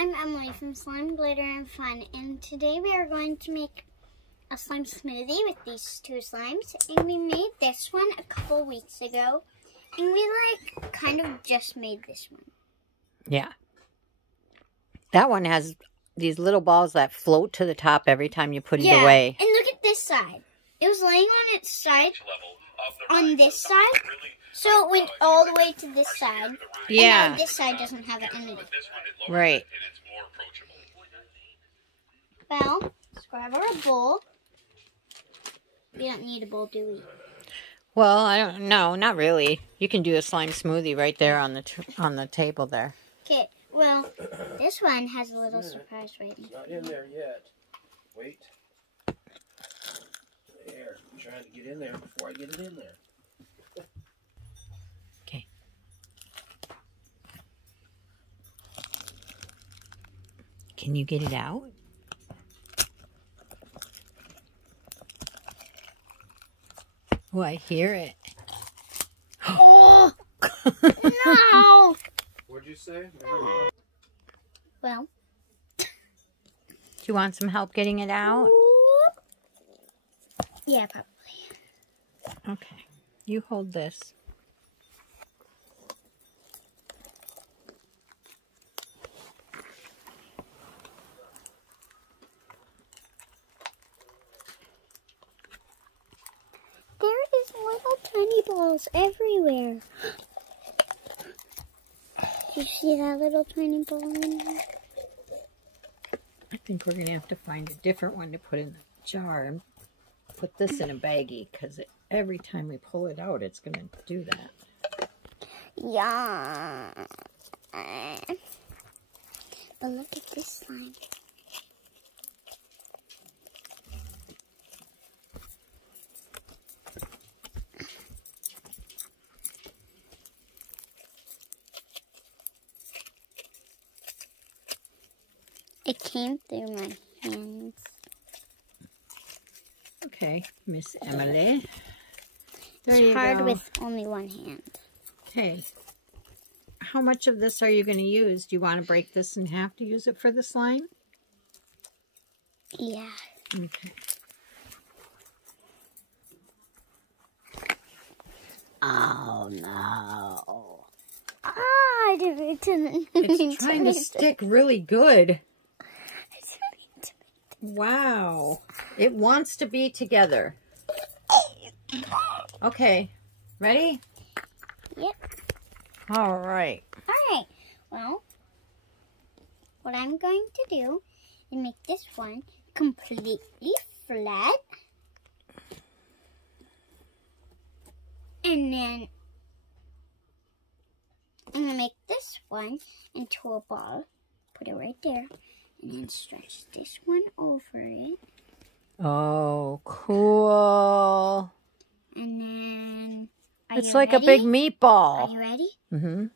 I'm Emily from Slime, Glitter, and Fun, and today we are going to make a slime smoothie with these two slimes. And we made this one a couple weeks ago, and we kind of just made this one. Yeah. That one has these little balls that float to the top every time you put it away. And look at this side. It was laying on its side, on this side, so it went all the way to this side. Yeah. And now this side doesn't have it underneath. Right. Well, let's grab our bowl. We don't need a bowl, do we? Well, I don't know, not really. You can do a slime smoothie right there on the table there. Okay. Well, this one has a little surprise waiting. It's not in there yet. Wait. There. I'm trying to get in there before I get it in there. Okay. Can you get it out? Oh, I hear it. Oh! No! What'd you say? Well. Do you want some help getting it out? Yeah, probably. Okay. You hold this. There is little tiny balls everywhere. Do you see that little tiny ball in there? I think we're going to have to find a different one to put in the jar and put this in a baggie because every time we pull it out, it's going to do that. Yeah. But look at this slime. It came through my hands. Okay, Miss Emily. There It's you hard go. with only one hand. Okay. How much of this are you going to use? Do you want to break this in half to use it for the slime? Yeah. Okay. Oh no. Ah, I didn't It's trying to stick really good. Wow. It wants to be together. Okay. Ready? Yep. All right. Alright. Well, what I'm going to do is make this one completely flat. And then I'm going to make this one into a ball. Put it right there. And then stretch this one over it. Oh, cool. And then... It's like a big Are meatball. you ready? Mm-hmm.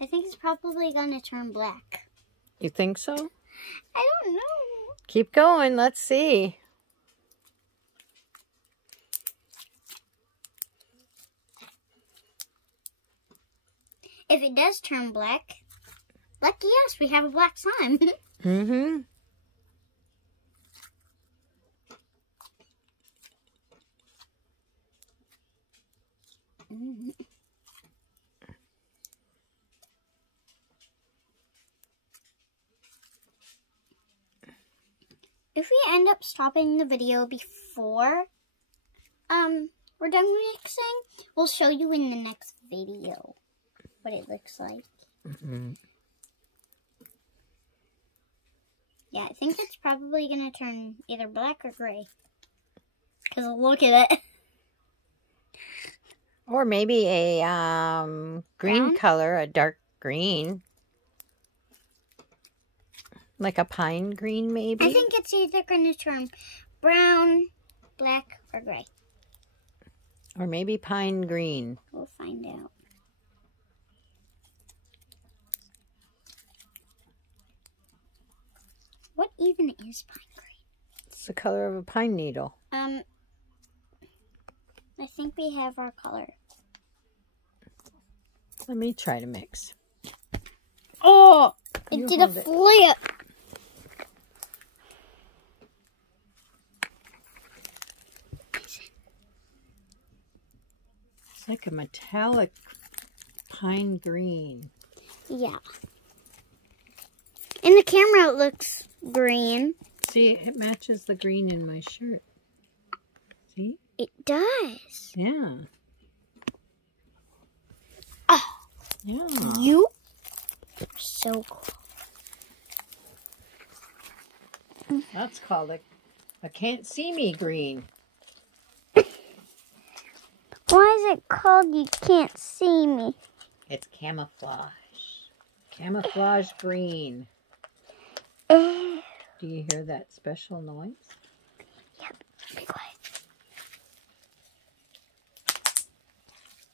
I think it's probably going to turn black. You think so? I don't know. Keep going. Let's see. If it does turn black, lucky us, we have a black slime. Mm-hmm. If we end up stopping the video before we're done mixing, we'll show you in the next video what it looks like. Mm-hmm. Yeah, I think it's probably going to turn either black or gray. Because look at it. Or maybe a green Brown? color, a dark green. Like a pine green, maybe? I think it's either going to turn brown, black, or gray. Or maybe pine green. We'll find out. What even is pine green? the color of a pine needle. I think we have our color. Let me try to mix. Oh, You it did a hold it. flip. It's like a metallic pine green. Yeah. In the camera, it looks green. See, it matches the green in my shirt. See? It does. Yeah. Oh, Yeah. you are so cool. That's called a can't see me green. Why is it called You Can't See Me? It's camouflage. Camouflage green. Eh. Do you hear that special noise? Yep. Be quiet.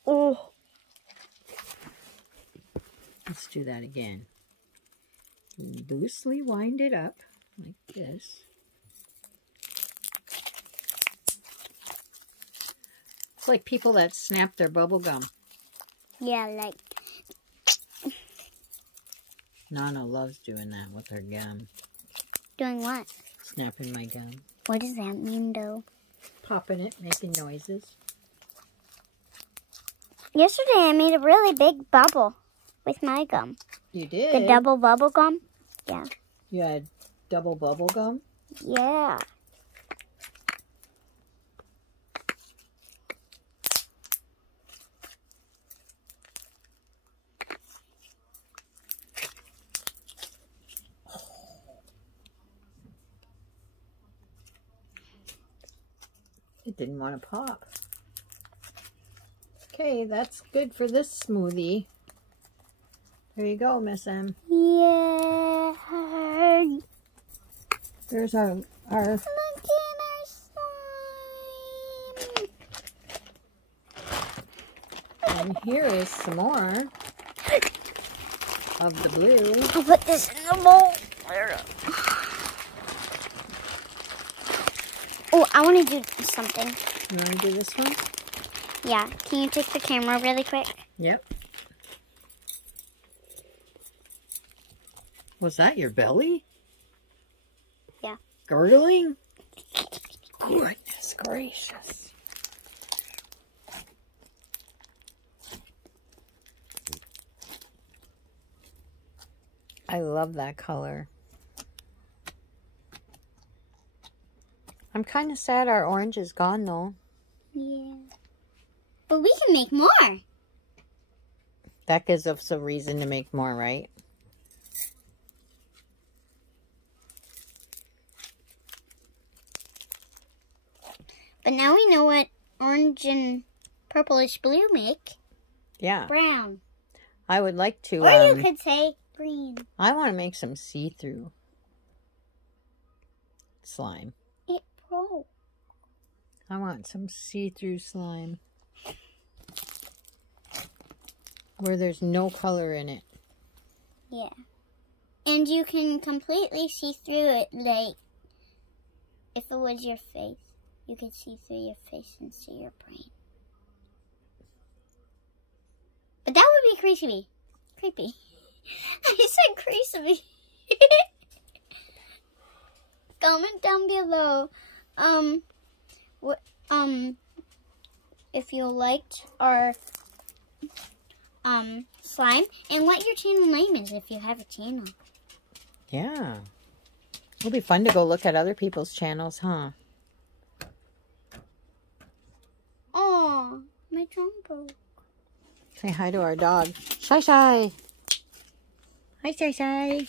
Oh. Let's do that again. Loosely wind it up like this. It's like people that snap their bubble gum. Yeah, like. Nana loves doing that with her gum. Doing what? Snapping my gum. What does that mean, though? Popping it, making noises. Yesterday, I made a really big bubble with my gum. You did? The double bubble gum? Yeah. You had double bubble gum? Yeah. It didn't want to pop. Okay, that's good for this smoothie. There you go, Miss M. Yeah. There's our Look at our slime. and here is some more of the blue. I'll put this in the bowl. Oh, I want to do something. You want to do this one? Yeah. Can you take the camera really quick? Yep. Was that your belly? Yeah. Gurgling? Goodness gracious. I love that color. I'm kind of sad our orange is gone though. Yeah. But we can make more. That gives us a reason to make more, right? But now we know what orange and purplish blue make. Yeah. Brown. I would like to, Or you could say green. I want to make some see-through slime. It broke. I want some see-through slime. Where there's no color in it. Yeah. And you can completely see through it, like, if it was your face. You could see through your face and see your brain. But that would be creepy. Creepy. I said creepy. Comment down below, if you liked our slime, and what your channel name is if you have a channel. Yeah. It'll be fun to go look at other people's channels, huh? Oh, my drum broke. Say hi to our dog. Shy Shy. Hi, Shy Shy.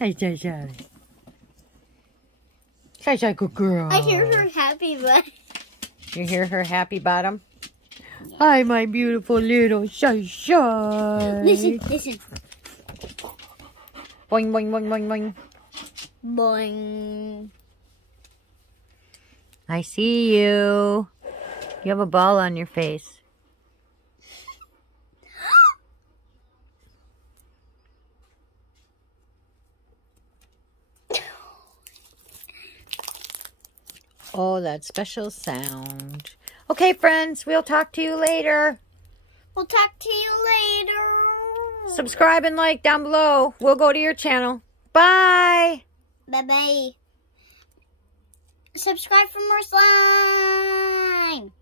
Hi, Shy Shy. Shy Shy, good girl. I hear her happy, but You hear her happy bottom? Yeah. Hi, my beautiful little Shy Shy. Listen, listen. Boing, boing, boing, boing, boing. Boing. I see you. You have a ball on your face. Oh, that special sound. Okay, friends, we'll talk to you later. We'll talk to you later. Subscribe and like down below. We'll go to your channel. Bye. Bye-bye. Subscribe for more slime.